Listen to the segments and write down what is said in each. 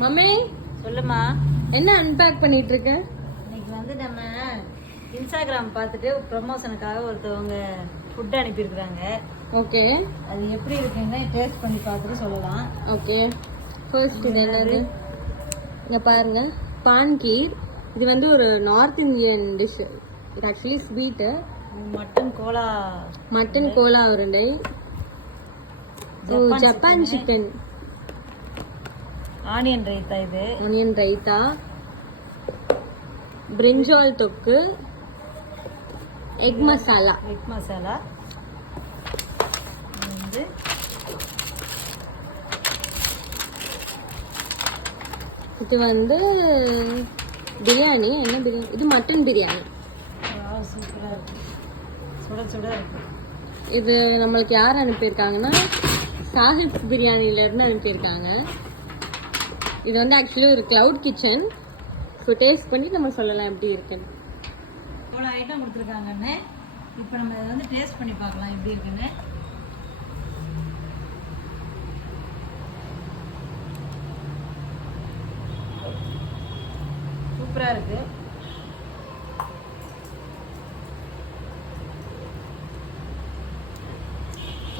Mummy சொல்லுமா. என்ன unpack பண்ணிட்டு இருக்க? இன்னைக்கு வந்து நம்ம இன்ஸ்டாகிராம் பார்த்துட்டு ப்ரமோஷனுக்காக ஒருத்தவங்க ஃபுட் அனுப்பியிருக்கிறாங்க. ஓகே, அது எப்படி இருக்குன்னு டேஸ்ட் பண்ணி பார்த்துட்டு சொல்லலாம். ஓகே, ஃபர்ஸ்ட் இது என்னது? இங்கே பாருங்க, பான்கீர். இது வந்து ஒரு நார்த் இந்தியன் டிஷ். இது ஆக்சுவலி ஸ்வீட்டு. மட்டன் கோலா உருண்டை, ஜப்பான் சிக்கன், ஆனியன் ரைத்தா, இது ஆனியன் ரைத்தா, பிரிஞ்சால் தொக்கு, எக் மசாலா. வந்து இது வந்து பிரியாணி. என்ன பிரியாணி இது? மட்டன் பிரியாணி. சூப்பராக இருக்கு, சுட சுட இருக்கு. இது நம்மளுக்கு யார் அனுப்பியிருக்காங்கன்னா சாஹிப் பிரியாணிலேருந்து அனுப்பியிருக்காங்க. இது வந்து ஆக்சுவலி ஒரு கிளவுட் கிச்சன். ஸோ டேஸ்ட் பண்ணி நம்ம சொல்லலாம் எப்படி இருக்குன்னு. இவ்வளோ ஐட்டம் கொடுத்துருக்காங்கன்னு இப்போ நம்ம இதை வந்து டேஸ்ட் பண்ணி பார்க்கலாம் எப்படி இருக்குன்னு. சூப்பராக இருக்கு.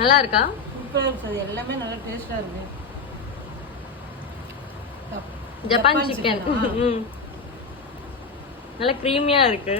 நல்லா இருக்கா? சூப்பராக இருக்கு. அது எல்லாமே நல்லா டேஸ்டாக இருக்கு. ஜப்பான் சிக்கன் நல்லா க்ரீமியாக இருக்கு.